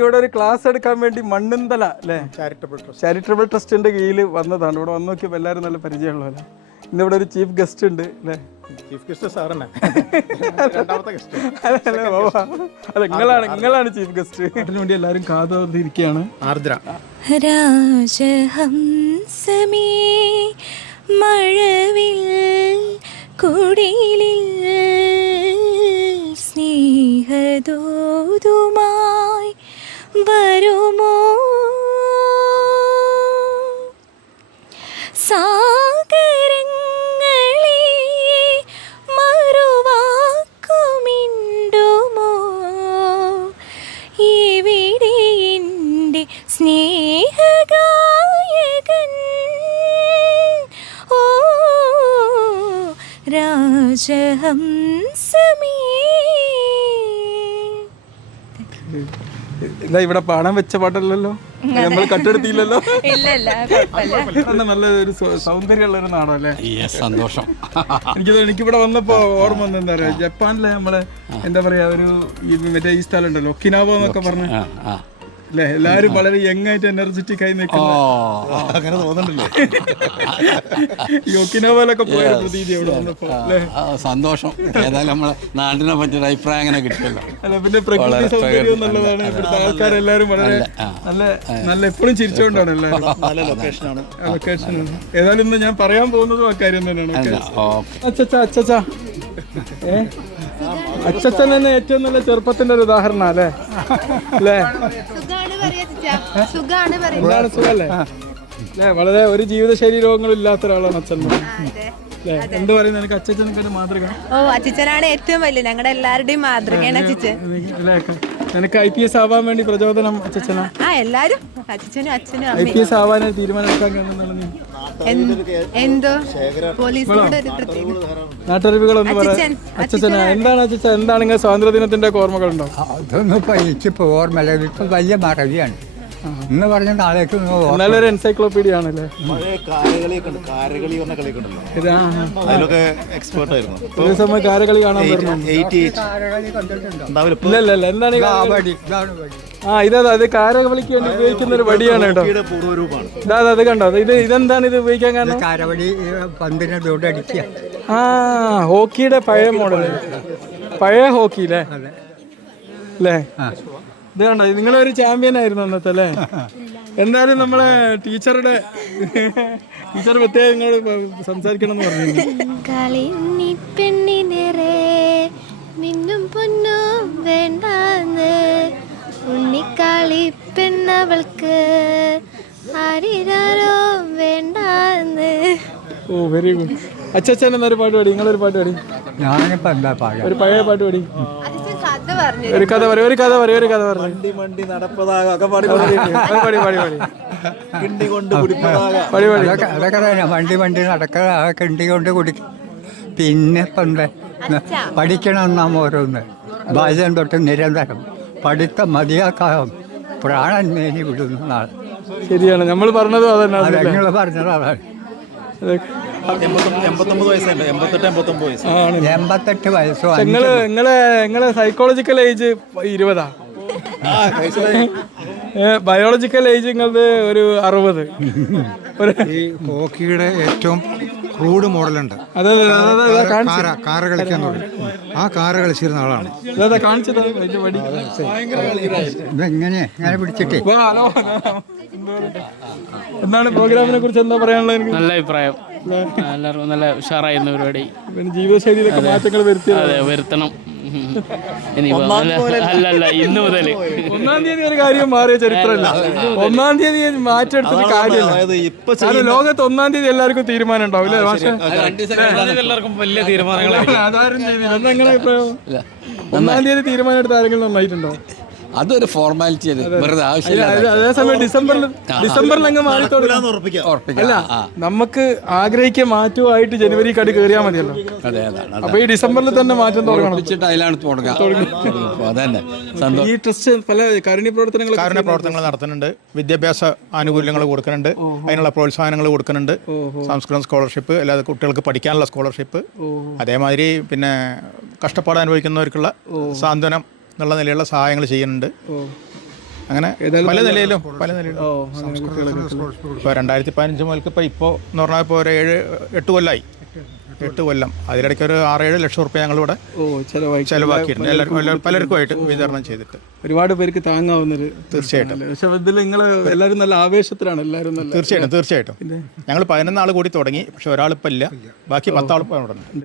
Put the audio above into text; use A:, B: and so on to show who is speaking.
A: ഇവിടെ ഒരു ക്ലാസ് എടുക്കാൻ വേണ്ടി മണ്ണുന്തല
B: അല്ലേ ചാരിറ്റബിൾ ട്രസ്റ്റ്
A: ചാരിറ്റബിൾ ട്രസ്റ്റിന്റെ കീഴിൽ വന്നതാണ് ഇവിടെ വന്ന് നോക്കിയപ്പോൾ എല്ലാവരും നല്ല പരിചയമുള്ളവരാ ഇന്ന് ഇവിടെ ഒരു ചീഫ് ഗസ്റ്റ് ഉണ്ട് അല്ലേ
B: ചീഫ് ഗസ്റ്റ് സാറന്നെ
A: അല്ലേ ബാബാ അല്ല നിങ്ങളാണ് നിങ്ങളാണ് ചീഫ് ഗസ്റ്റ് അതിനു വേണ്ടി എല്ലാവരും കാതോർന്നിരിക്കുകയാണ്
B: ആർദ്ര
C: രാജഹം സമീ വരുമോ സാഗരങ്ങളെ മറുവാക്കുമിണ്ടുമോ ഇവിടെ എൻ്റെ സ്നേഹഗായകൻ ഓ രാജഹംസമേ
A: Thank you. Hmm. ഇല്ല ഇവിടെ പണം വെച്ച പാട്ടല്ലല്ലോ നമ്മൾ കട്ടെടുത്തില്ലല്ലോ നല്ലൊരു സൗന്ദര്യമുള്ള ഒരു നാടല്ലേ സന്തോഷം എനിക്ക് എനിക്ക് ഇവിടെ വന്നപ്പോ ഓർമ്മ വന്ന എന്താ പറയാ ജപ്പാനിലെ നമ്മളെ എന്താ പറയാ ഒരു മറ്റേ ഈ സ്ഥലം ഉണ്ടല്ലോ ഒക്കിനാവോ എന്നൊക്കെ പറഞ്ഞു അല്ലെ എല്ലാരും വളരെ യങ് ആയിട്ട് എനർജറ്റിക് ആയി അങ്ങനെ തോന്നുന്നുണ്ടല്ലോ
D: നമ്മളെ നാടിനെ ഒരു അഭിപ്രായം അങ്ങനെ കിട്ടുമല്ലോ
A: പിന്നെ പ്രകൃതി സൗന്ദര്യവും നല്ലതാണ് ഇവിടുത്തെ ആൾക്കാരെല്ലാരും വളരെ നല്ല നല്ല എപ്പോഴും ചിരിച്ചുകൊണ്ടാണ്
D: എല്ലാവരും
A: ഏതായാലും ഇന്ന് ഞാൻ പറയാൻ പോകുന്നതും ആ കാര്യം തന്നെയാണ് അച്ചച്ചാ അച്ചച്ചാ അച്ചച്ചൻ തന്നെ ഏറ്റവും നല്ല ചെറുപ്പത്തിന്റെ ഒരു ഉദാഹരണ അല്ലേ അല്ലേ
E: എന്താണ്
A: സുഖല്ലേ വളരെ ഒരു ജീവിതശൈലി രോഗങ്ങളും ഇല്ലാത്ത ഒരാളാണ് അച്ഛൻ എന്താ പറയുന്നത് എനിക്ക് അച്ഛനൊക്കെ മാതൃക
E: ഓ അച്ഛനാണ് ഏറ്റവും വലിയ ഞങ്ങളുടെ എല്ലാവരുടെയും മാതൃകയാണ് അച്ഛൻ
A: എനിക്ക് ഐ പി എസ് ആവാൻ വേണ്ടി പ്രചോദനം അച്ഛനാ
E: ആ എല്ലാരും അച്ഛനും അച്ഛനും
A: ഐ പി എസ് ആവാനായി തീരുമാനമെടുക്കാൻ
E: കഴിഞ്ഞു എന്താണ്
A: എന്താണ് സ്വാതന്ത്ര്യ ദിനത്തിന്റെ ഉണ്ടോ
D: അതൊന്നും ഇപ്പൊ ഓർമ്മ വലിയ മറവിയാണ് ഇന്ന് പറഞ്ഞ താഴേക്ക്
A: നല്ലൊരു എൻസൈക്ലോപീഡിയ ആണല്ലേ കളി സമയം കാരകളി കാണാൻ ആ ഇതാ ഇത് കാരകളിക്ക് വേണ്ടി ഉപയോഗിക്കുന്ന ഒരു വടിയാണ് കേട്ടോ അതെ അത് കണ്ടോ ഇത് ഇതെന്താണ് ഇത് ഉപയോഗിക്കാൻ
D: കാരണം കാരവടി പന്തിനെ അടിക്കുക
A: ആ ഹോക്കിയുടെ പഴയ മോഡൽ പഴയ ഹോക്കി അല്ലേ അല്ലേ ഇതാണ്ടോ നിങ്ങളൊരു ചാമ്പ്യൻ ആയിരുന്നു അന്നത്തെ അല്ലെ എന്തായാലും നമ്മളെ ടീച്ചറുടെ ടീച്ചർ പ്രത്യേകം നിങ്ങൾ സംസാരിക്കണം എന്ന് പറഞ്ഞു
C: കളി പെണ്ണി മിന്നും പൊന്നും വേണ്ടാന്ന് ഉണ്ണിക്കാളി പെണ്ണവൾക്ക് ആരോ വേണ്ടാന്ന്
A: ഓ വെരി ഗുഡ് അച്ഛൻ എന്നൊരു പാട്ട് പാടി നിങ്ങളൊരു പാട്ട് പാടി
D: ഞാനിപ്പോ
A: ഒരു പഴയ പാട്ട് പാടി ഒരു കഥ പറയും ഒരു കഥ പറയും ഒരു കഥ
B: പറയും മണ്ടി മണ്ടി നടപ്പതാകാം
D: വണ്ടി മണ്ടി നടക്കതാ കിണ്ടി കൊണ്ട് കുടി പിന്നെ പണ്ടേ പഠിക്കണം നാം ഓരോന്ന് ഭജൻ തൊട്ട് നിരന്തരം പഠിത്ത മതിയാക്കാം പ്രാണൻ മേനി വിടുന്ന
A: ശരിയാണ് നമ്മൾ പറഞ്ഞതും അതന്നെ
D: പറഞ്ഞതാണ് നിങ്ങളെ
A: സൈക്കോളജിക്കൽ ഏജ് ഇരുപതാ ബയോളജിക്കൽ ഏജ് നിങ്ങളത് ഒരു അറുപത്
B: ഹോക്കിയുടെ ഏറ്റവും ക്രൂഡ് മോഡലുണ്ട് കാറ് കളിക്കാൻ തുടങ്ങി ആ കാറ് കളിച്ചിരുന്ന ആളാണ്
D: എങ്ങനെയാ പിടിച്ചിട്ടേ
A: എന്താണ് പ്രോഗ്രാമിനെ കുറിച്ച് എന്താ പറയാനുള്ളത്
F: നല്ല അഭിപ്രായം എല്ലാവർക്കും നല്ല ഉഷാറായിരുന്നു പരിപാടി
A: ജീവിതശൈലിയിലൊക്കെ മാറ്റങ്ങൾ
F: അതെ വരുത്തണം ഇന്ന് മുതൽ
A: ഒന്നാം തീയതി ഒരു കാര്യം മാറിയ ചരിത്രമല്ല ഒന്നാം തീയതി മാറ്റി കാര്യമല്ല ലോകത്ത് ഒന്നാം തീയതി എല്ലാവർക്കും തീരുമാനം ഉണ്ടാവില്ല ഒന്നാം തീയതി തീരുമാനം എടുത്ത ആരെങ്കിലും നന്നായിട്ടുണ്ടോ
D: അതൊരു ഫോർമാലിറ്റി വെറുതെ
A: ആവശ്യമില്ല അല്ല നമുക്ക് ആഗ്രഹിക്കാൻ മാറ്റുമായിട്ട് ജനുവരി കടി കയറിയാൽ മതിയല്ലോ അതെ അപ്പൊ ഈ ഡിസംബറിൽ തന്നെ മാറ്റം തുടങ്ങണം
D: വെച്ചിട്ട് അതിലാണ് തുടങ്ങുക
A: ഈ ട്രസ്റ്റ് പല കരുണി പ്രവർത്തനങ്ങൾ
G: കരുണ്യ പ്രവർത്തനങ്ങൾ നടത്തുന്നുണ്ട് വിദ്യാഭ്യാസ ആനുകൂല്യങ്ങൾ കൊടുക്കുന്നുണ്ട് അതിനുള്ള പ്രോത്സാഹനങ്ങൾ കൊടുക്കുന്നുണ്ട് സംസ്കൃതം സ്കോളർഷിപ്പ് അല്ലാതെ കുട്ടികൾക്ക് പഠിക്കാനുള്ള സ്കോളർഷിപ്പ് അതേമാതിരി പിന്നെ കഷ്ടപ്പാട് അനുഭവിക്കുന്നവർക്കുള്ള സാന്ത്വനം എന്നുള്ള നിലയിലുള്ള സഹായങ്ങൾ ചെയ്യുന്നുണ്ട് അങ്ങനെ പല നിലയിലും പല നിലയിലും ഇപ്പോൾ രണ്ടായിരത്തി പതിനഞ്ച് മുതൽക്ക് ഇപ്പോൾ ഇപ്പോൾ എന്ന് പറഞ്ഞാൽ ഇപ്പോൾ ഒരു ഏഴ് എട്ട് കൊല്ലമായി എട്ട് കൊല്ലം അതിനിടയ്ക്ക് ഒരു ആറ് ഏഴ് ലക്ഷം റുപ്യ ഞങ്ങൾ ഇവിടെ ചിലവാക്കിയിട്ടുണ്ട് എല്ലാവർക്കും പലർക്കും ആയിട്ട് വിതരണം ചെയ്തിട്ട്
A: ഒരുപാട് പേർക്ക് താങ്ങാവുന്നൊരു
G: തീർച്ചയായിട്ടും
A: എല്ലാവരും നല്ല ആവേശത്തിലാണ് എല്ലാവരും
G: തീർച്ചയായിട്ടും തീർച്ചയായിട്ടും ഞങ്ങൾ പതിനൊന്നാൾ കൂടി തുടങ്ങി പക്ഷെ ഒരാളിപ്പോൾ ഇല്ല ബാക്കി പത്താൾ ഇപ്പം ഉടനെ